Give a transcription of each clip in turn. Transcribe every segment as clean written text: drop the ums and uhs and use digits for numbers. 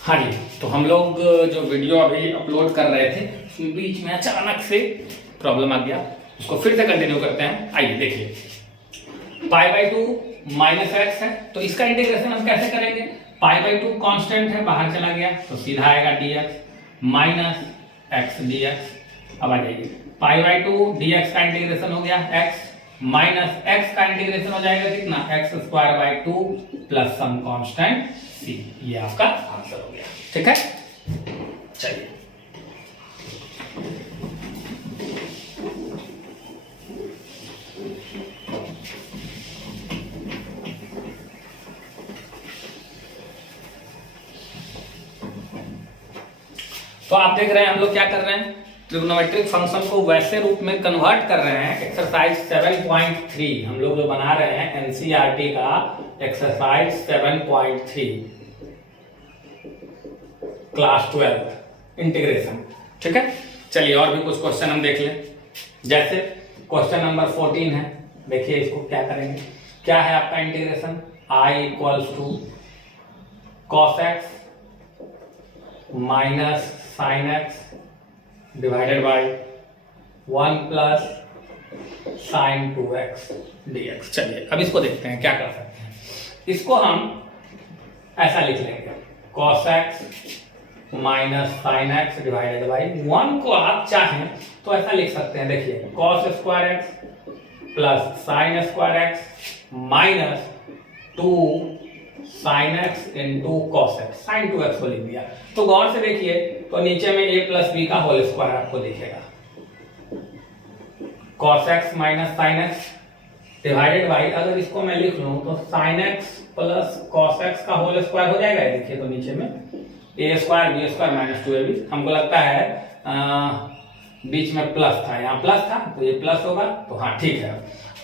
हाँ जी, तो हम लोग जो वीडियो अभी अपलोड कर रहे थे उसमें बीच में अचानक से प्रॉब्लम आ गया, उसको फिर से कंटिन्यू करते हैं। आइए देखिए, पाई बाई टू माइनस एक्स है, तो इसका इंटीग्रेशन हम कैसे करेंगे? पाई बाई टू कॉन्स्टेंट है, बाहर चला गया तो सीधा आएगा dx माइनस एक्स dx। अब आ जाइए, पाई बाई टू dx का इंटीग्रेशन हो गया x माइनस एक्स का इंटीग्रेशन हो जाएगा कितना? X square by two plus some constant c। ये आपका आंसर हो गया। ठीक है, चलिए तो आप देख रहे हैं हम लोग क्या कर रहे हैं, ट्रिग्नोमेट्रिक फंक्शन को वैसे रूप में कन्वर्ट कर रहे हैं। एक्सरसाइज 7.3 हम लोग जो बना रहे हैं एनसीईआरटी का एक्सरसाइज 7.3 क्लास 12 इंटीग्रेशन। ठीक है, चलिए और भी कुछ क्वेश्चन हम देख लें। जैसे क्वेश्चन नंबर 14 है, देखिए इसको क्या करेंगे। क्या है आपका integration? i equals to cos x minus sine x divided by 1 plus sine 2x dx। चलिए अब इसको देखते हैं क्या कर सकते हैं। इसको हम ऐसा लिख लेंगे, cos x minus sine x divided by 1 को आप चाहें तो ऐसा लिख सकते हैं। देखिए cos square x plus sine square x minus 2 sine x into cos x, sine 2x को लिख दिया। तो गौर से देखिए तो नीचे में a प्लस बी का होल स्क्वायर आपको दिखेगा, cos x minus sine x divided by, अगर इसको मैं लिख लूं तो sine x plus cos x का होल स्क्वायर हो जाएगा। देखिए तो नीचे में a square B square minus 2ab, हमको लगता है बीच में प्लस था, यहाँ प्लस था तो ये प्लस होगा, तो हाँ ठीक है।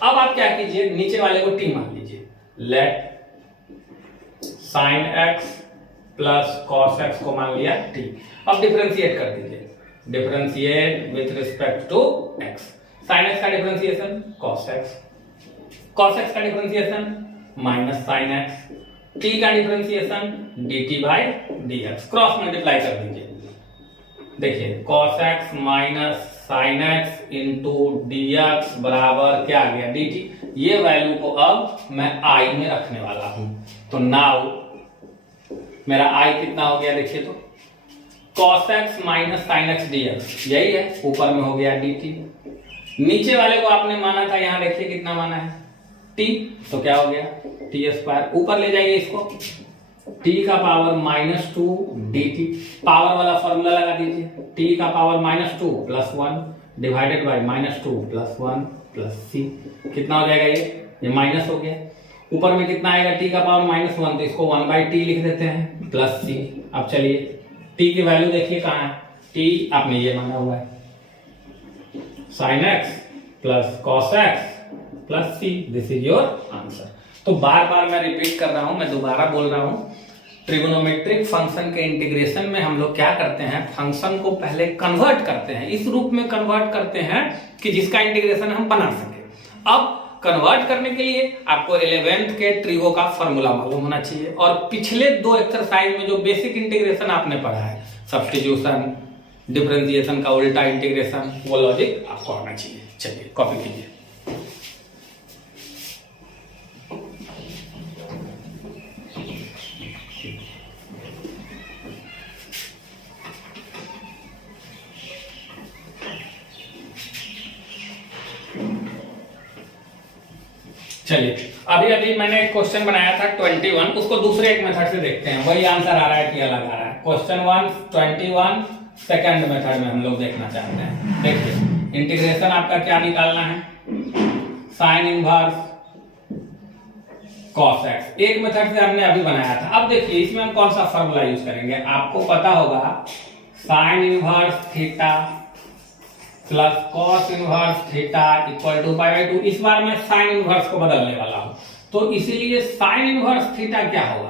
अब आप क्या कीजिए, नीचे वाले को t मान लीजिए, let sine x plus cos x को मान लिया t। अब डिफरेंशिएट कर दीजिए, differentiate with respect to x। Sine x का differentiation cos x, cos x का differentiation minus sine x, t का differentiation dt by dx। Cross multiply कर दीजिए, देखिए cos x minus sine x into dx बराबर क्या आ गया? dt। ये वैल्यू को अब मैं i में रखने वाला हूं, तो नाउ मेरा i कितना हो गया? देखिए तो cos x minus sine x dx यही है, ऊपर में हो गया dt। नीचे वाले को आपने माना था, यहां देखिए कितना माना है? t, तो क्या हो गया? t square. ऊपर ले जाइए इसको, t का पावर माइनस 2 dt, पावर वाला फॉर्मूला लगा दीजिए, t का power minus 2 plus 1 divided by minus 2 plus 1 plus c। कितना हो जाएगा? ये माइनस हो गया। ऊपर में कितना आएगा? t का पावर माइनस 1, तो इसको 1 बाई टी लिख देते हैं प्लस c। अब चलिए t की वैल्यू देखिए कहाँ है? t आपने ये माना हुआ है, sign x plus cos x plus c, this is your answer. तो बार बार मैं रिपीट कर रहा हूं, मैं दोबारा बोल रहा हूं, ट्रिगोनोमेट्रिक फंक्शन के इंटीग्रेशन में हम लोग क्या करते हैं, फंक्शन को पहले कन्वर्ट करते हैं, इस रूप में कन्वर्ट करते हैं कि जिसका इंटीग्रेशन हम बना सके। अब कन्वर्ट करने के लिए आपको 11th के ट्रिगो का फॉर्मूला मालूम होना चाहिए, और पिछले 2 एक्सरसाइज में जो बेसिक इंटीग्रेशन आपने पढ़ा है, सब्स्टिट्यूशन, डिफरेंशिएशन का उल्टा इंटीग्रेशन, वो लॉजिक आपको आना चाहिए। चलिए कॉपी कीजिए। चलिए अभी मैंने एक क्वेश्चन बनाया था 21, उसको दूसरे एक मेथड से देखते हैं, वही आंसर आ रहा है कि अलग आ रहा है। क्वेश्चन 21 सेकंड मेथड में हम लोग देखना चाहते हैं। देखिए इंटीग्रेशन आपका क्या निकालना है? साइन इनवर्स कॉस एक्स, एक मेथड से हमने अभी बनाया था। अब देखिए इसमें हम कौन सा फॉर्मूला यूज करेंगे? आपको पता होगा sine inverse theta plus cos inverse theta equal to pi by 2। इस बार मैं साइन इनवर्स को बदलने वाला हूं, तो इसीलिए साइन इनवर्स थीटा क्या होगा?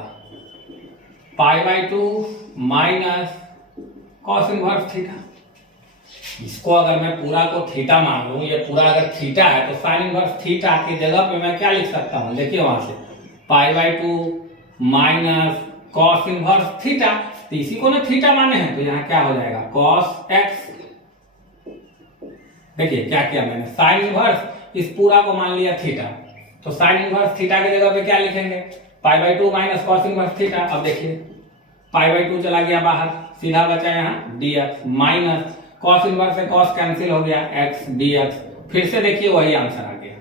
पाई by 2 minus cos inverse theta. इसको अगर मैं पूरा को थीटा मान लूं, ये पूरा अगर थीटा है तो साइन इनवर्स थीटा की जगह पे मैं क्या लिख सकता हूं? देखिए वहां से पाई by 2 minus cos inverse theta, तो इसी को ना थीटा माने हैं, तो यहाँ क्या हो जाएगा cos x। देखिए क्या किया मैंने, साइन इनवर्स इस पूरा को मान लिया थीटा, तो साइन इनवर्स थीटा की जगह पे क्या लिखेंगे, पाई by 2 minus cos inverse theta. अब देखिए पाई बाई 2 चला गया बाहर, सीधा बचा यहाँ dx माइनस कॉस इनवर्स से कॉस कैंसिल हो गया x dx। फिर से देखिए वही आंसर आ गया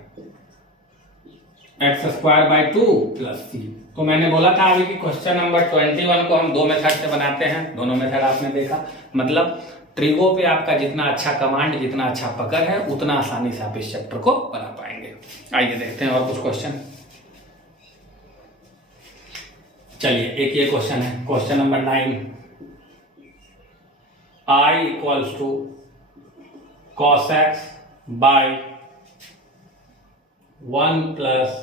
x square by 2 plus c। तो मैंने बोला था अभी कि क्वेश्चन नंबर 21 को हम दो मेथड से बनाते हैं, दोनों मेथड आपने देखा। मतलब ट्रिगो पे आपका जितना अच्छा कमांड, जितना अच्छा पकड़ है, उतना आसानी से आप इस चैप्टर को बना पाएंगे। आइए देखते हैं और कुछ क्वेश्चन। चलिए एक ये क्वेश्चन है, question number 9, I equals to cos x by 1 plus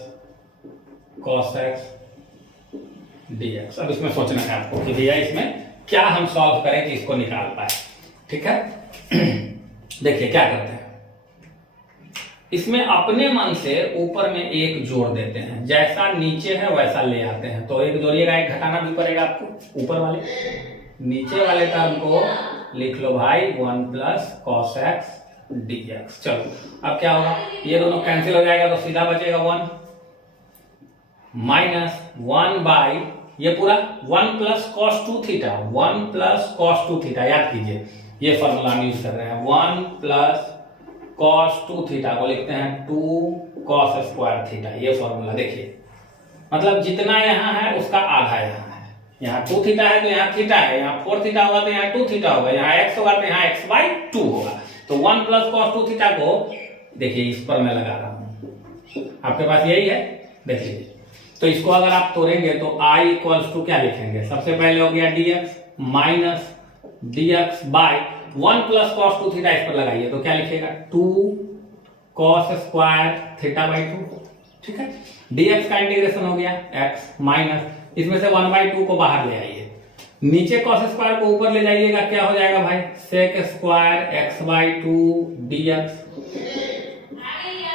cos x dx। अब इसमें सोचना है आपको कि भैया इसमें क्या हम सॉल्व करें कि इसको निकाल पाए। ठीक है देखिए क्या करते हैं, इसमें अपने मन से ऊपर में एक जोड़ देते हैं, जैसा नीचे है वैसा ले आते हैं। तो एक जोड़िएगा, एक घटाना भी पड़ेगा आपको। ऊपर वाले नीचे वाले टर्म को लिख लो भाई 1 प्लस cos x dx। चलो अब क्या होगा, ये दोनों कैंसिल हो जाएगा तो सीधा बचेगा 1 माइनस 1 बाई ये पूरा 1 plus cos 2 theta, 1 plus cos 2 theta. याद कीजिए ये फॉर्मूला हम यूज कर रहे हैं, 1 प्लस cos 2 थीटा को लिखते हैं 2 cos स्क्वायर थीटा। ये फॉर्मूला देखिए, मतलब जितना यहाँ है उसका आधा यहाँ है। यहाँ 2 थीटा है तो यहाँ थीटा है, यहाँ 4 थीटा होगा तो यहाँ 2 थीटा होगा, यहाँ x होगा तो यहाँ x बाई 2 होगा। तो 1 प्लस cos 2 थीटा को देखिए इस पर मैं लगा रहा हूँ, आपके पास यही है देख लीजिए। तो इसको अगर आप तोड़ेंगे तो I इक्वल्स टू क्या लिखेंगे, सबसे पहले हो गया dx minus dx by 1 plus cos 2 theta, इस पर लगाइए तो क्या लिखेगा 2 cos स्क्वायर थीटा बाई 2। ठीक है, dx का इंटीग्रेशन हो गया x माइनस इसमें से 1 बाई 2 को बाहर ले आइए, नीचे cos स्क्वायर को ऊपर ले जाइएगा, क्या हो जाएगा भाई sec square x by 2 dx।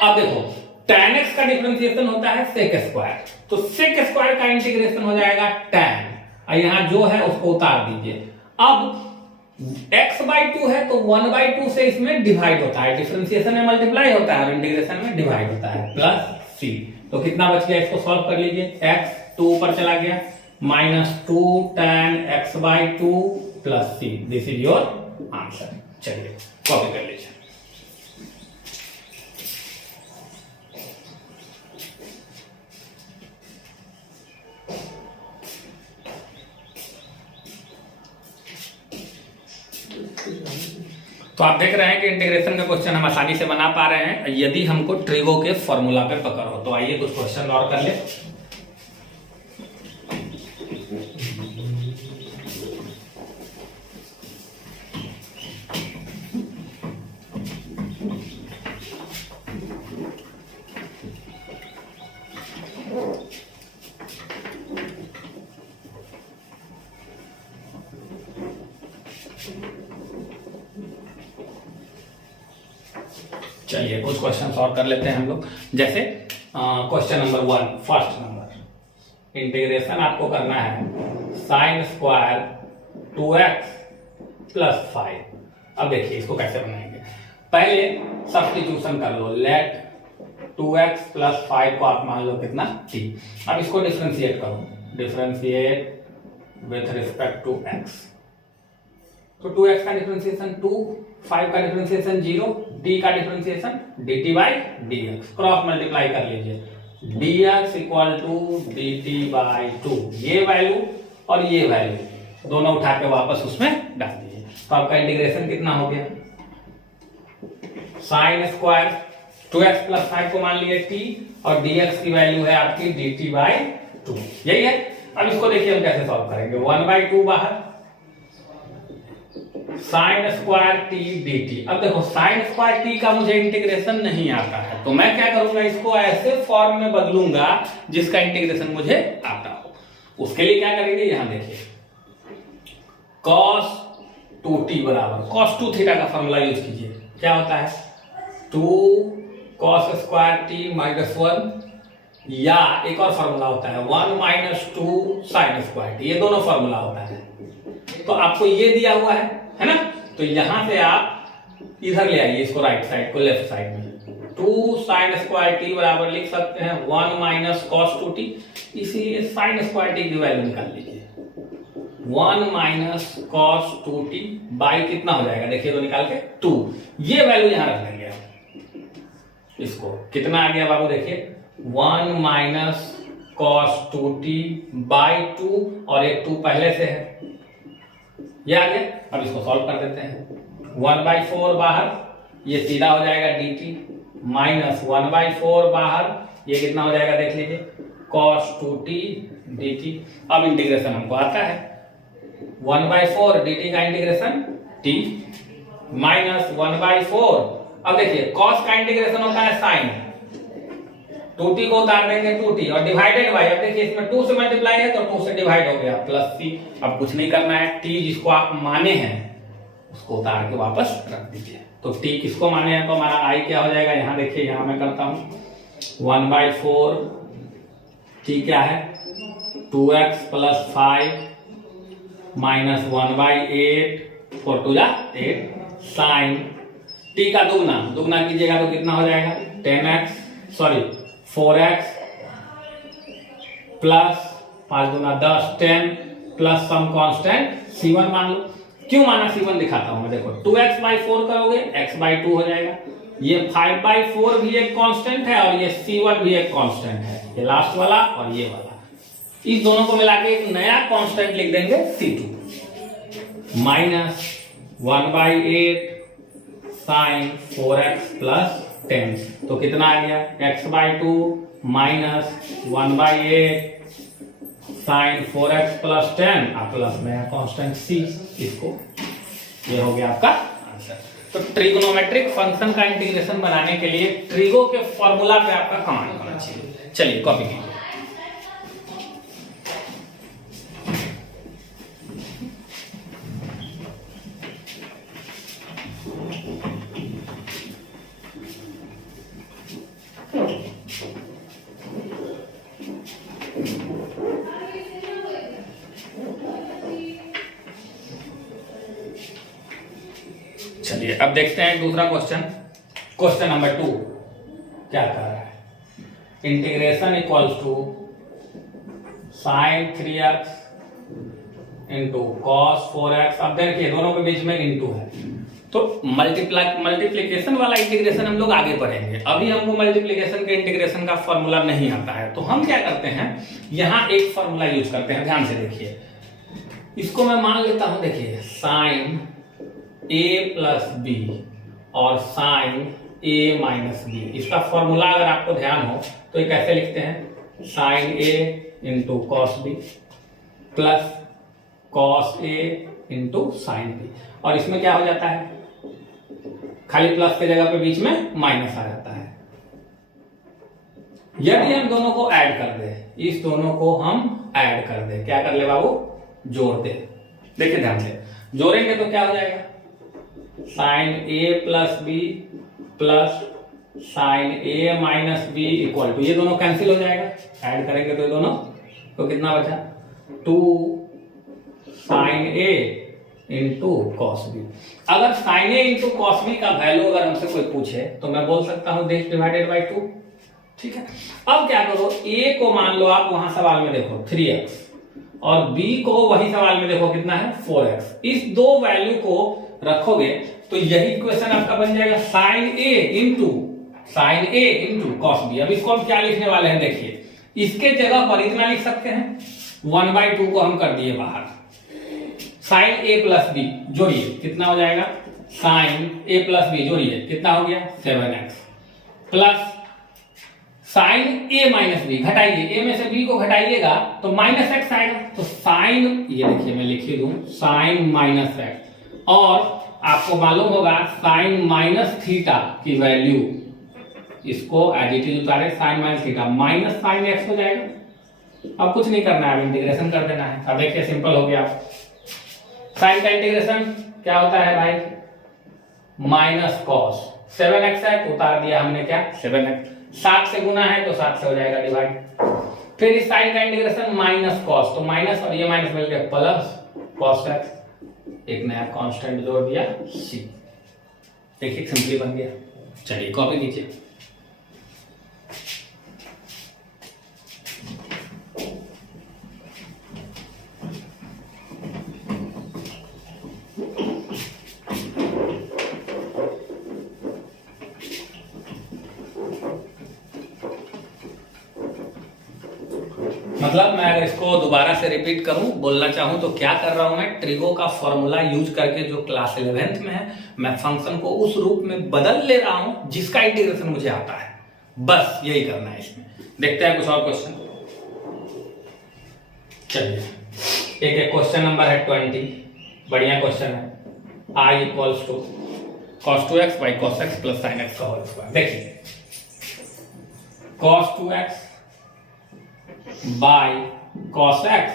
अब देखो tan x का डिफरेंशिएशन होता है sec स्क्वायर, तो sec स्क्वायर का इंटीग्रेशन हो जाएगा tan, और यहां जो है उसको उतार दीजिए। अब x बाई 2 है तो 1 बाई 2 से इसमें डिवाइड होता है, डिफरेंशिएशन में मल्टीप्लाई होता है और इंटीग्रेशन में डिवाइड होता है, प्लस c। तो कितना बच गया, इसको सॉल्व कर लीजिए, x 2 ऊपर चला गया minus 2 tan x by 2 plus c। This is your answer. चलिए कॉपी कर लीजिए। तो आप देख रहे हैं कि इंटीग्रेशन का क्वेश्चन हम आसानी से बना पा रहे हैं यदि हमको ट्रिगो के फॉर्मूला पे पकड़ हो। तो आइए कुछ क्वेश्चन और कर ले। चलिए कुछ क्वेश्चन सॉल्व कर लेते हैं हम लोग। जैसे question number 1, first number, integration आपको करना है साइन स्क्वायर 2x प्लस 5। अब देखिए इसको कैसे बनाएंगे, पहले सब्स्टिट्यूशन कर लो, लेट 2x प्लस 5 को आप मान लो कितना t। अब इसको डिफरेंशिएट करो, differentiate with respect to x। तो 2x का डिफरेंशिएशन 2, 5 का डिफरेंशिएशन 0, d का differentiation dt by dx। Cross multiply कर लीजिए, dx equal to dt by 2। ये वैल्यू और ये वैल्यू दोनों उठा के वापस उसमें डाल दीजिए। तो आपका इंटीग्रेशन कितना हो गया, साइन स्क्वायर 2x प्लस 5 को मान लिए t और dx की वैल्यू है आपकी dt बाई 2। यही है। अब इसको देखिए हम कैसे सॉल्व करेंगे, 1 बाई 2 बाहर, साइन स्क्वायर टी dt। अब देखो साइन स्क्वायर टी का मुझे इंटीग्रेशन नहीं आता है, तो मैं क्या करूंगा, इसको ऐसे फॉर्म में बदलूंगा जिसका इंटीग्रेशन मुझे आता हो। उसके लिए क्या करेंगे, यहां देखिए cos 2t बराबर cos 2 थीटा का फॉर्मूला यूज कीजिए। क्या होता है 2 cos स्क्वायर t माइनस 1, या एक और फॉर्मूला होता है 1 माइनस 2 साइन स्क्वायर t। ये दोनों फॉर्मूला होता है। तो आपको ये दिया हुआ है ना, तो यहां से आप इधर ले आइए इसको, राइट साइड को लेफ्ट साइड में, 2 sin स्क्वायर टी बराबर लिख सकते हैं 1 माइनस कॉस 2t, इसीलिए sin स्क्वायर टी की वैल्यू निकाल लीजिए, 1 माइनस कॉस 2t बाई कितना हो जाएगा देखिए तो निकाल के 2, ये वैल्यू यहां रख देंगे इसको, कितना आ गया बाबू देखिए 1 माइनस कॉस 2t बाई 2, और एक 2 पहले से है, ये आ गया। अब इसको सॉल्व कर देते हैं, 1/4 बाहर, ये सीधा हो जाएगा dt, माइनस 1/4 बाहर, ये कितना हो जाएगा देख लीजिए cos 2t dt। अब इंटीग्रेशन हमको आता है, 1/4 dt का इंटीग्रेशन t माइनस 1/4, अब देखिए cos का इंटीग्रेशन होता है sin, 2t को उतार देंगे 2t और डिवाइडेड बाय, अब देखिए इसमें 2 से मल्टीप्लाई है तो 2 से डिवाइड हो गया प्लस c। अब कुछ नहीं करना है, t जिसको आप माने हैं उसको उतार के वापस रख दीजिए, तो t किसको माने हैं तो हमारा i क्या हो जाएगा, यहां देखिए यहां मैं करता हूं 1/4, t क्या है 2x plus 5 minus 1/8, 4 2 8 sign t का दुगना कीजिएगा तो कितना हो जाएगा 10x, सॉरी 4x प्लस 5 दूना 10, 10 प्लस सम कांस्टेंट c1 मान लो। क्यों माना c1 दिखाता हूं मैं, देखो 2x/4 करोगे x/2 हो जाएगा, ये 5/4 भी एक कांस्टेंट है और ये c1 भी एक कांस्टेंट है, ये लास्ट वाला और ये वाला, इस दोनों को मिला के एक नया कांस्टेंट लिख देंगे c2 minus 1/8 sine 4x plus 10, तो कितना आ गया x/2 minus 1/8 sine 4x plus 10 plus नया कांस्टेंट c, इसको ये हो गया आपका आंसर। तो ट्रिगोनोमेट्रिक फंक्शन का इंटीग्रेशन बनाने के लिए ट्रिगो के फॉर्मूला पे आपका कमांड होना चाहिए। चलिए कॉपी कीजिए। चलिए अब देखते हैं दूसरा क्वेश्चन, क्वेश्चन नंबर 2 क्या कर रहा है, integration equals to sine 3x into cos 4x। अब देखिए दोनों के बीच में इंटू है, तो मल्टीप्लिकेशन वाला इंटीग्रेशन हम लोग आगे पढ़ेंगे, अभी हमको मल्टीप्लिकेशन के इंटीग्रेशन का फॉर्मूला नहीं आता है, तो हम क्या करते हैं यहां एक फॉर्मूला यूज करते हैं, ध्यान से देखिए, इसको मैं मान लेता हूं, देखिए साइन a प्लस बी और साइन a माइनस बी, इसका फॉर्मूला अगर आपको ध्यान हो तो ये कैसे लिखते हैं, sine a into cos B plus cos a into sine B, और इसमें क्या हो जाता है खाली प्लस के जगह पे बीच में माइनस आ जाता है। यदि हम दोनों को ऐड कर दे, इस दोनों को हम ऐड कर दे, क्या कर ले बाबू जोड़ दे, देखिए ध्यान से जोड़ेंगे तो क्या हो जाएगा sine a plus B plus sine a minus B equal to, ये दोनों कैंसिल हो जाएगा, ऐड करेंगे तो ये दोनों, तो कितना बचा 2 sine a into cos B. अगर sine a into cos B का वैल्यू अगर हमसे कोई पूछे तो मैं बोल सकता हूं दिस डिवाइडेड बाई 2, ठीक है। अब क्या करो, a को मान लो आप वहां सवाल में देखो 3x और b को वही सवाल में देखो कितना है 4x, इस दो वैल्यू को रखोगे तो यही इक्वेशन आपका बन जाएगा sine a into cos B. अब इसको हम क्या लिखने वाले हैं देखिए, इसके जगह पर इतना लिख सकते हैं 1/2 को हम कर दिए बाहर, साइन a प्लस बी जोड़िए कितना हो जाएगा, साइन a प्लस बी जोड़िए कितना हो गया 7x plus sine a minus B, घटाइए a में से b को घटाइएगा तो माइनस x आएगा, तो साइन, ये देखिए मैं लिख ही दूं साइन माइनस x, और आपको मालूम होगा साइन माइनस थीटा की वैल्यू, इसको एज इट इज उतारे sine minus theta minus sine X हो जाएगा। अब कुछ नहीं करना है, अब इंटीग्रेशन कर देना है। अब देखिए सिंपल हो गया, साइन का इंटीग्रेशन क्या होता है भाई माइनस कॉस 7x है तो उतार दिया हमने क्या 7x, 7 से गुना है तो 7 से हो जाएगा डिवाइड, फिर इस साइन का इंटीग्रेशन माइनस कॉस, तो माइनस और ये माइनस मिलकर प्लस कॉस एक्स, एक नया कांस्टेंट जोड़ दिया c। देखिए सिंपली बन गया। चलिए कॉपी कीजिए। मतलब मैं अगर इसको दोबारा से रिपीट करूं, बोलना चाहूं तो क्या कर रहा हूं मैं, ट्रिगो का फॉर्मूला यूज करके जो क्लास 11th में है, मैं फंक्शन को उस रूप में बदल ले रहा हूं जिसका इंटीग्रेशन मुझे आता है। बस यही करना है इसमें। देखते हैं कुछ और क्वेश्चन। चलिए एक क्वेश्चन नंबर है 20। बढ़िया क्वेश्चन है। I equals to cos 2x by cos x plus sin x का होल स्क्वायर। देखिए cos 2x by cos x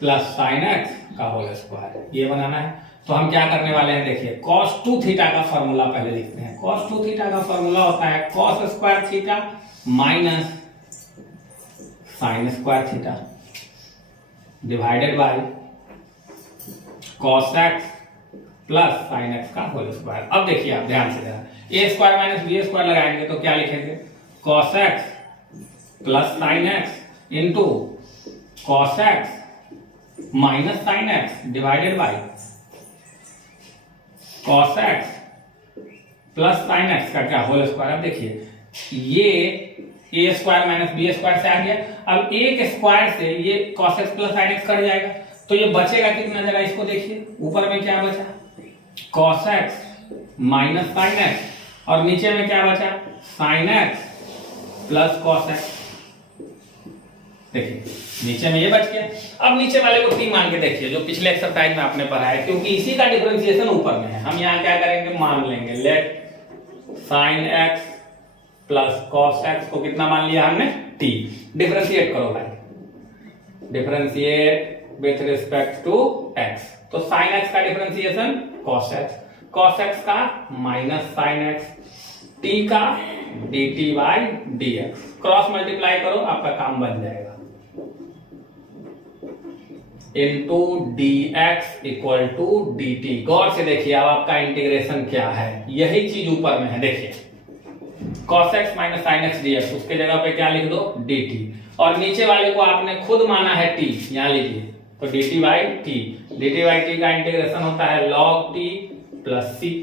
plus sin x का होल स्क्वायर, ये बनाना है। तो हम क्या करने वाले हैं, देखिए cos 2 थीटा का फॉर्मूला पहले लिखते हैं। cos 2 थीटा का फॉर्मूला होता है cos square theta minus sin square theta divided by cos x plus sin x का होल स्क्वायर। अब देखिए आप ध्यान से जरा, a square minus b square लगाएंगे तो क्या लिखेंगे, cos x plus sin x into cos x minus sin x divided by cos x plus sin x का क्या होल स्क्वायर। अब देखिए ये a square minus b square से आ गया। अब एक स्क्वायर से ये cos x plus sin x cut जाएगा, तो ये बचेगा कितना, जरा इसको देखिए। ऊपर में क्या बचा, cos x minus sin x, और नीचे में क्या बचा, sin x plus cos x। देखिए नीचे में ये बच गया। अब नीचे वाले को t मान के देखिए, जो पिछले एक्सरसाइज में आपने पढ़ा है, क्योंकि इसी का डिफरेंशिएशन ऊपर में है। हम यहाँ क्या करेंगे, मान लेंगे let sin x plus cos x को कितना मान लिया हमने, t। डिफरेंशिएट करो भाई, differentiate with respect to x। तो sin x का differentiation cos x, cos x का माइनस sin x, t का dt by dx। Cross multiply करो, आपका काम बन जाएगा। Into dx equal to dt। गौर से देखिए अब आपका इंटीग्रेशन क्या है, यही चीज ऊपर में है। देखिए cos x minus sin x dx, उसके जगह पे क्या लिख दो, dt। और नीचे वाले को आपने खुद माना है t, यहां लीजिए, तो dt by t। dt by t का इंटीग्रेशन होता है log t plus c।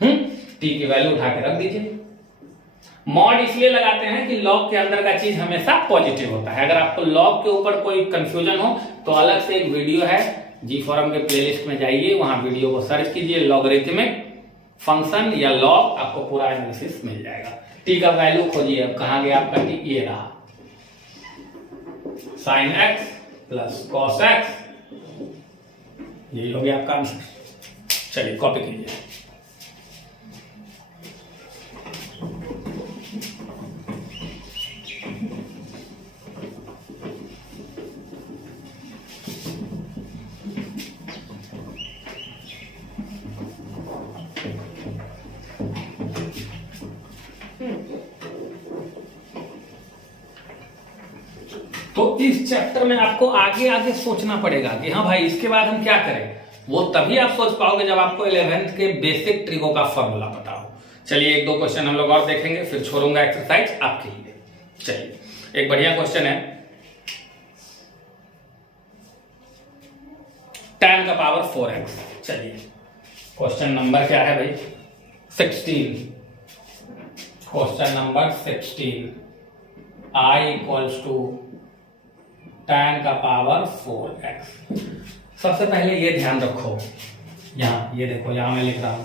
t की वैल्यू उठा के रख दीजिए। मॉड इसलिए लगाते हैं कि लॉग के अंदर का चीज हमेशा पॉजिटिव होता है। अगर आपको लॉग के ऊपर कोई कंफ्यूजन हो तो अलग से एक वीडियो है, जी फॉरम के प्लेलिस्ट में जाइए, वहां वीडियो को सर्च कीजिए, लॉगरिथमिक फंक्शन या लॉग, आपको पूरा एनालिसिस मिल जाएगा। टी का वैल्यू खोजिए। अब कहां गया आपका टी, ये रहा, sin x plus cos x, यही हो गया आपका आंसर। चलिए कॉपी कीजिए। तो इस चैप्टर में आपको आगे आगे सोचना पड़ेगा कि हाँ भाई इसके बाद हम क्या करें। वो तभी आप सोच पाओगे जब आपको 11th के बेसिक ट्रिगो का फॉर्मूला पता हो। चलिए एक दो क्वेश्चन हम लोग और देखेंगे, फिर छोड़ूंगा एक्सरसाइज आपके लिए। चलिए एक बढ़िया क्वेश्चन है, tan का पावर 4x। चलिए क्वेश्चन नंबर क्या है भाई, 16। Question number 16, i equals to tan का पावर 4x। सबसे पहले ये ध्यान रखो, यहां ये देखो, यहां मैं लिख रहा हूं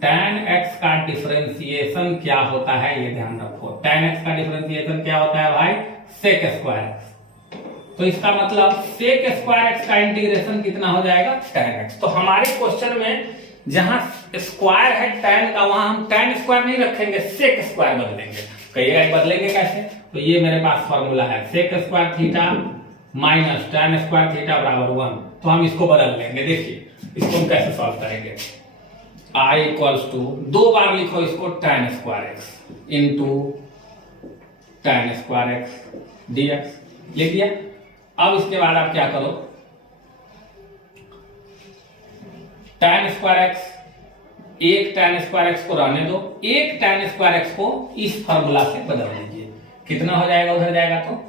tan x का डिफरेंशिएशन क्या होता है, ये ध्यान रखो। tan x का डिफरेंशिएशन क्या होता है भाई, sec स्क्वायर x। तो इसका मतलब sec स्क्वायर x का इंटीग्रेशन कितना हो जाएगा, tan x। तो हमारे क्वेश्चन में जहां स्क्वायर है tan का, वहां हम tan स्क्वायर नहीं रखेंगे, sec स्क्वायर बदलेंगे। कहिएगा बदलेंगे कैसे, तो ये मेरे पास फॉर्मूला है, sec square theta minus tan square theta बराबर 1। तो हम इसको बदल लेंगे। देखिए इसको हम कैसे सॉल्व करेंगे, i इक्वल्स टू, दो बार लिखो इसको, tan square x into tan square x dx लिख दिया। अब इसके बाद आप क्या करो, tan स्क्वायर एक्स, एक tan स्क्वायर एक्स को रहने दो, एक tan स्क्वायर एक्स को इस फॉर्मूला से बदल दीजिए। कितना हो जाएगा, उधर जाएगा तो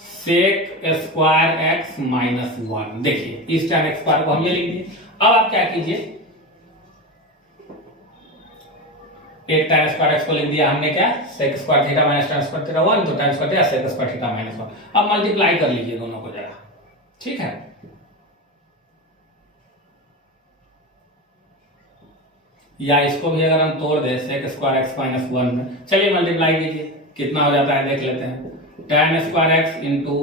सेक स्क्वायर एक्स माइनस 1। देखिए इस tan स्क्वायर को हम ये लिख दिए। अब आप क्या कीजिए, एक tan स्क्वायर एक्स को लिख दिया हमने क्या, sec square theta minus tan square theta 1, तो tan square theta sec square theta minus 1। अब मल्टीप्लाई कर लीजिए दोनों को जरा, ठीक है। या इसको भी अगर हम तोड़ दें सेक स्क्वायर एक्स माइनस 1 में, चलिए मल्टीप्लाई कीजिए, कितना हो जाता है देख लेते हैं। tan square X into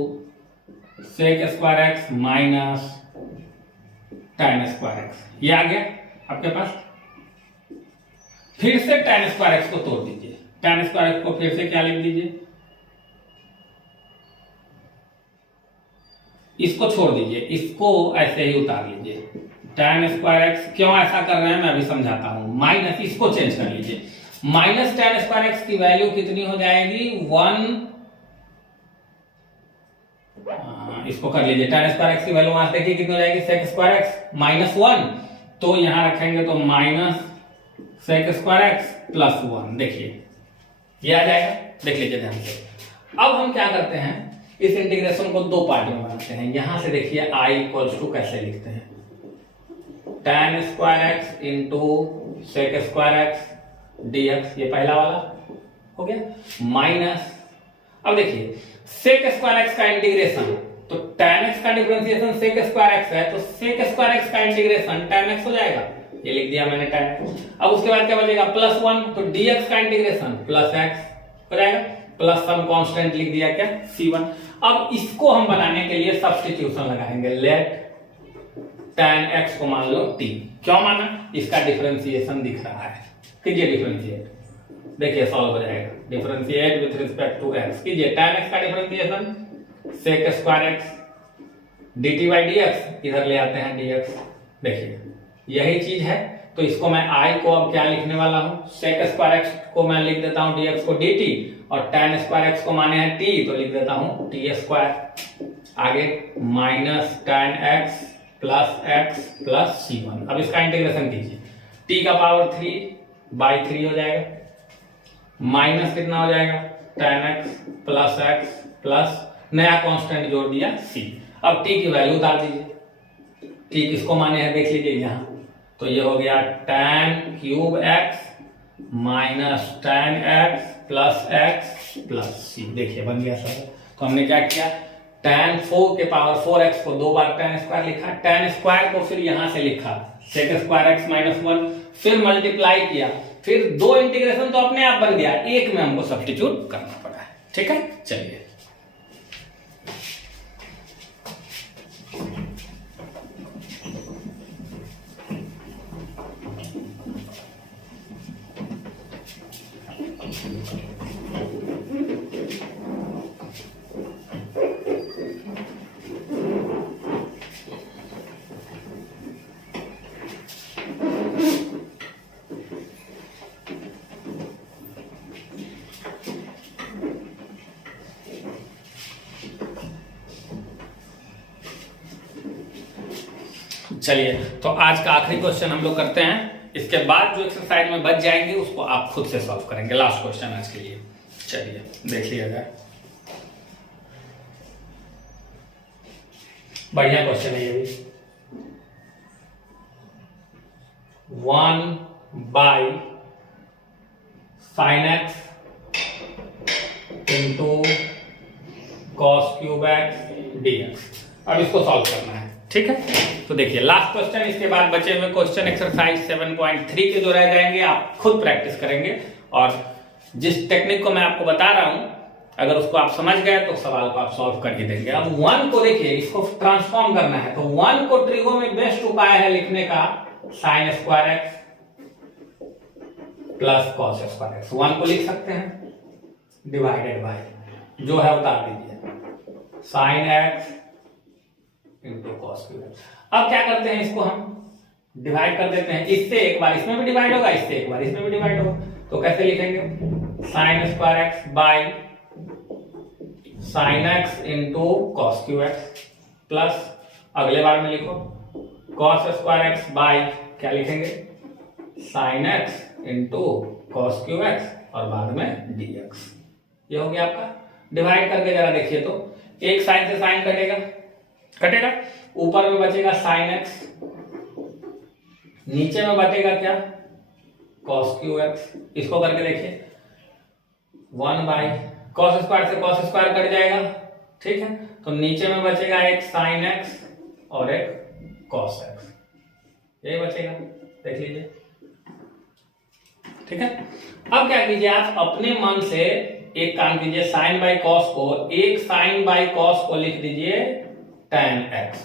sec square x minus tan square X, ये आ गया आपके पास। फिर से tan स्क्वायर एक्स को तोड़ दीजिए, tan स्क्वायर एक्स को फिर से क्या लिख दीजिए, इसको छोड़ दीजिए, इसको ऐसे ही उतार लीजिए। tan स्क्वायर एक्स क्यों ऐसा कर रहे हैं मैं अभी समझाता हूं। माइनस इसको चेंज कर लीजिए, माइनस tan स्क्वायर एक्स की वैल्यू कितनी हो जाएगी 1, इसको कर लीजिए। tan स्क्वायर एक्स की वैल्यू वहां से देखिए कितनी हो जाएगी, सेक स्क्वायर एक्स माइनस 1, तो यहां रखेंगे तो minus sec square x plus 1। देखिए ये आ जाएगा, देख लीजिए ध्यान से। अब हम क्या करते हैं, इस इंटीग्रेशन को दो पार्ट में बनाते हैं। यहां से देखिए i इक्वल्स टू कैसे लिखते हैं, tan square X into sec square X dx, ये पहला वाला हो गया, माइनस, अब देखिए सेक स्क्वायर एक्स का इंटीग्रेशन, तो tan x का डिफरेंशिएशन सेक स्क्वायर एक्स है, तो सेक स्क्वायर एक्स का इंटीग्रेशन tan x हो जाएगा, ये लिख दिया मैंने tan x। अब उसके बाद क्या बचेगा प्लस 1, तो dx का इंटीग्रेशन प्लस x हो जाएगा, प्लस सम कांस्टेंट लिख दिया क्या c1। अब इसको हम बनाने के लिए सब्स्टिट्यूशन लगाएंगे, लेट tan x को मान लो t। क्यों माना, इसका डिफरेंशिएशन दिख रहा है, कीजिए डिफरेंशिएट, देखिए सॉल्व हो जाएगा। Differentiate with respect to x, कीजिए tan x का differentiation sec square x dt by dx, इधर ले आते हैं dx, देखिए यही चीज है। तो इसको मैं i को अब क्या लिखने वाला हूं, सेक स्क्वायर x को मैं लिख देता हूं dx को dt, और tan स्क्वायर x को माने हैं t, तो लिख देता हूं t स्क्वायर, आगे minus tan x plus x plus c1। अब इसका इंटीग्रेशन कीजिए, t का पावर 3 बाई 3 हो जाएगा, माइनस कितना हो जाएगा tan x प्लस नया कांस्टेंट जोड़ दिया c। अब t की वैल्यू उतार दीजिए, t किसको माने हैं देख लीजिए यहाँ, तो ये हो गया tan cube x minus tan x plus c। देखिए बन गया सर। तो हमने क्या किया, tan 4 के पावर 4x को दो बार tan स्क्वायर लिखा, tan स्क्वायर को फिर यहां से लिखा सेक स्क्वायर x माइनस 1, फिर मल्टीप्लाई किया, फिर दो इंटीग्रेशन तो अपने आप बन गया, एक में हमको सब्स्टिट्यूट करना पड़ा है, ठीक है। चलिए चलिए तो आज का आखिरी क्वेश्चन हम लोग करते हैं, इसके बाद जो एक्सरसाइज में बच जाएंगे उसको आप खुद से सॉल्व करेंगे। लास्ट क्वेश्चन आज के लिए, चलिए देखिएगा, बढ़िया क्वेश्चन है ये भी। 1 by sine x into cos cube X DX. अब इसको सॉल्व करना है, ठीक है। तो देखिए लास्ट क्वेश्चन, इसके बाद बचे हुए क्वेश्चन एक्सरसाइज 7.3 के जो रह जाएंगे आप खुद प्रैक्टिस करेंगे, और जिस टेक्निक को मैं आपको बता रहा हूं अगर उसको आप समझ गए तो सवाल को आप सॉल्व कर ही देंगे। अब 1 को देखिए, इसको ट्रांसफॉर्म करना है, तो 1 को ट्रिगो में बेस्ट उपाय है लिखने का sign square x plus cos square x. 1 को लिख सकते हैं डिवाइडेड बाय जो है उतार दीजिए sine x into cos cube. अब क्या करते हैं, इसको हम डिवाइड कर देते हैं, इससे एक बार इसमें भी डिवाइड होगा, इससे एक बार इसमें भी डिवाइड होगा, तो कैसे लिखेंगे sign square x by sine x into cos cube x plus अगले बार में लिखो कॉस स्क्वायर एक्स बाई क्या लिखेंगे, sine x into cos Q x और बाद में dx। ये हो गया आपका। डिवाइड करके जरा देखिए तो एक साइन से साइन कटेगा, ऊपर में बचेगा साइन एक्स, नीचे में बचेगा क्या, कॉस क्यू एक्स। इसको करके देखिए, 1 बाई कॉस स्क्वायर से कॉस स्क्वायर कट जाएगा, ठीक है। तो नीचे में बचेगा एक साइन एक्स और एक कॉस एक्स, यही बचेगा, देख लीजिए, ठीक है। अब क्या कीजिए, आप अपने मन से एक काम कीजिए, साइन बाई कॉस को, एक साइन बाई कॉस को लिख दीजिए tan x,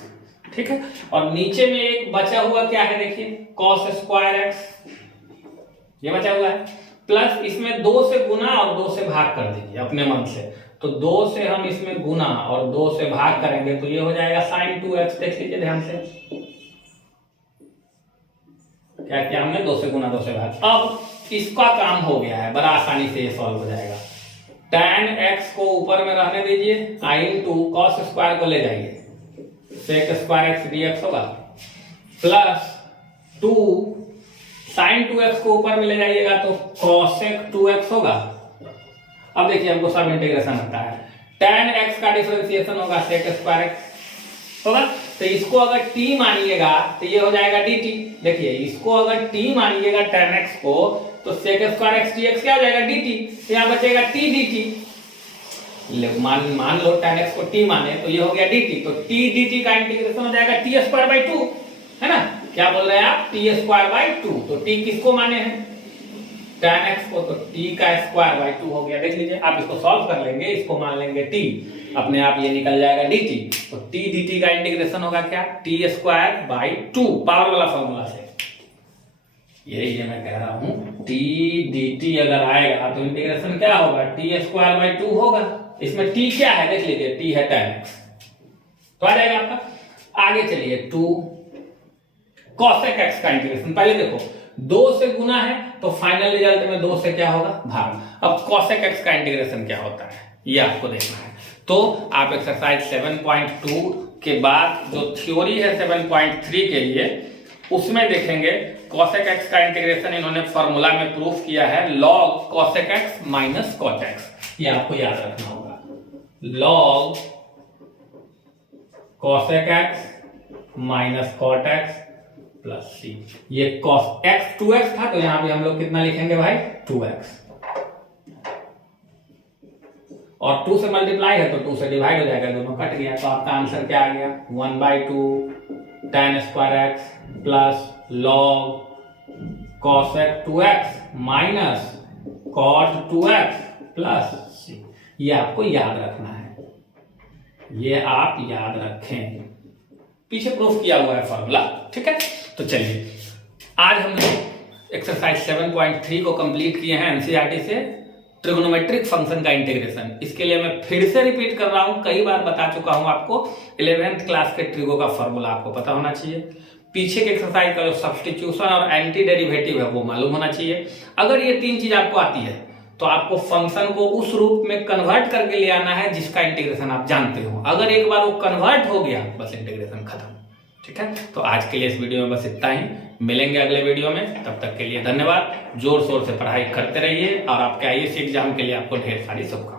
ठीक है। और नीचे में एक बचा हुआ क्या है, देखिए कॉस स्क्वायर एक्स, ये बचा हुआ है, प्लस इसमें 2 से गुना और 2 से भाग कर दीजिए अपने मन से। तो 2 से हम इसमें गुना और 2 से भाग करेंगे तो ये हो जाएगा साइन 2x। देख लीजिए ध्यान से, क्या किया हमने, 2 से गुना 2 से भाग। अब इसका काम हो गया है, बड़ा आसानी से ये सॉल्व हो जाएगा। tan x को ऊपर में रहने दीजिए, i इंटू कॉस स्क्वायर को ले जाइए, सेक स्क्वायर एक्स dx होगा, प्लस 2 साइन 2x को ऊपर में ले जाइएगा तो कॉसेक 2x होगा। अब देखिए हमको सब इंटीग्रेशन आता है, tan x का डिफरेंशिएशन होगा सेक स्क्वायर x होगा। तो इसको अगर t मानिएगा तो ये हो जाएगा dt। देखिए इसको अगर t मानिएगा tan x को तो सेक स्क्वायर x dx क्या हो जाएगा dt, यहाँ बचेगा t dt। मान लो tan x को t माने तो ये हो गया dt, तो t dt का इंटीग्रेशन हो जाएगा t स्क्वायर बाई 2, है ना। क्या बोल रहे हैं आप, t स्क्वायर बाई 2। तो t किसको माने हैं, tan x को, तो t का स्क्वायर बाई 2 हो गया। देख लीजिए, आप इसको सॉल्व कर लेंगे, इसको मान लेंगे t, अपने आप ये निकल जाएगा dt। तो t dt का इंटीग्रेशन होगा क्या, t स्क्वायर बाई 2, पावर वाला फॉर्मूला से। यही मैं कह रहा हूं, t dt अगर आएगा तो इंटीग्रेशन क्या होगा, t स्क्वायर बाई 2 होगा। इसमें t क्या है, देख लीजिए, t है tan x, तो आ जाएगा आपका। आगे चलिए, 2 cosec x का इंटीग्रेशन, पहले देखो 2 से गुना है तो फाइनल रिजल्ट में 2 से क्या होगा, भाग। अब cosec x का इंटीग्रेशन क्या होता है ये आपको देखना है। तो आप एक्सरसाइज 7.2 के बाद जो थ्योरी है 7.3 के लिए, उसमें देखेंगे cosec x का इंटीग्रेशन इन्होंने फॉर्मूला में प्रूफ किया है, log cosec x minus cot x। ये आपको याद रखना होगा, log cosec x minus cot x plus c। ये cos x 2x था तो यहां भी हम लोग कितना लिखेंगे भाई, 2x, और 2 से मल्टीप्लाई है तो 2 से डिवाइड हो जाएगा, दोनों कट गया। तो आपका आंसर क्या आ गया, 1/2 tan square x plus log cosec 2x minus cot 2x plus c। ये आपको याद रखना है, ये आप याद रखें, पीछे प्रूफ किया हुआ है फॉर्मूला, ठीक है। तो चलिए, आज हमने एक्सरसाइज 7.3 को कंप्लीट किए हैं एनसीईआरटी से, ट्रिगोनोमेट्रिक फंक्शन का इंटीग्रेशन। इसके लिए मैं फिर से रिपीट कर रहा हूं, कई बार बता चुका हूं आपको, 11th क्लास के ट्रिगो का फॉर्मूला आपको पता होना चाहिए, पीछे के एक्सरसाइज का जो सब्स्टिट्यूशन और एंटी डेरिवेटिव है वो मालूम होना चाहिए। अगर ये 3 चीज आपको आती है तो आपको फंक्शन को उस रूप में कन्वर्ट करके ले आना है जिसका इंटीग्रेशन आप जानते हो। अगर एक बार वो कन्वर्ट हो गया, बस इंटीग्रेशन खत्म, ठीक है। तो आज के लिए इस वीडियो में बस इतना ही, मिलेंगे अगले वीडियो में, तब तक के लिए धन्यवाद। जोर शोर से पढ़ाई करते रहिए और आपके आईएएस एग्जाम के लिए आपको ढेर सारी शुभकामनाएं।